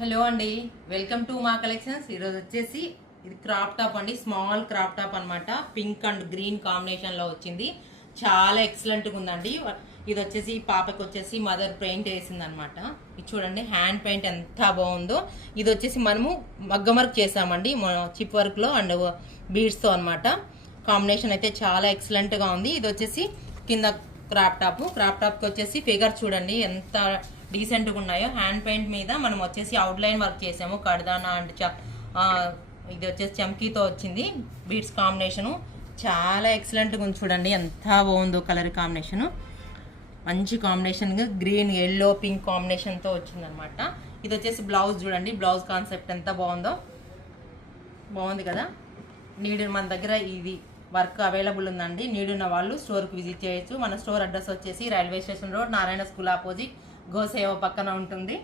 Hello అండి, welcome to మా collections. ఈరోజు వచ్చేసి ఇది క్రాప్ టాప్ అండి, స్మాల్ క్రాప్ టాప్ అనమాట. పింక్ అండ్ గ్రీన్ కాంబినేషన్లో వచ్చింది. చాలా ఎక్సలెంట్గా ఉందండి. ఇది వచ్చేసి పాపకి వచ్చేసి మదర్ పెయింట్ వేసింది అనమాట. ఇది చూడండి, హ్యాండ్ పెయింట్ ఎంత బాగుందో. ఇది వచ్చేసి మనము మగ్గం వర్క్ చేసామండి, చిప్ వర్క్లో అండ్ బీడ్స్తో అనమాట. కాంబినేషన్ అయితే చాలా ఎక్సలెంట్గా ఉంది. ఇది వచ్చేసి కింద క్రాప్ టాప్కి వచ్చేసి ఫిగర్ చూడండి ఎంత డీసెంట్గా ఉన్నాయో. హ్యాండ్ పెయింట్ మీద మనం వచ్చేసి అవుట్లైన్ వర్క్ చేసాము, కడదానా అండ్ ఇది వచ్చేసి చమ్కీతో వచ్చింది. బీడ్స్ కాంబినేషను చాలా ఎక్సలెంట్గా ఉంది. చూడండి ఎంత బాగుందో కలర్ కాంబినేషను. మంచి కాంబినేషన్, గ్రీన్ ఎల్లో పింక్ కాంబినేషన్తో వచ్చిందనమాట. ఇది వచ్చేసి బ్లౌజ్ చూడండి, బ్లౌజ్ కాన్సెప్ట్ ఎంత బాగుందో. బాగుంది కదా. మన దగ్గర ఇది వర్క్ అవైలబుల్ ఉందండి. నీడున్న వాళ్ళు స్టోర్కి విజిట్ చేయొచ్చు. మన స్టోర్ అడ్రస్ వచ్చేసి railway station road, Narayana school opposite, గోసేవ పక్కన ఉంటుంది.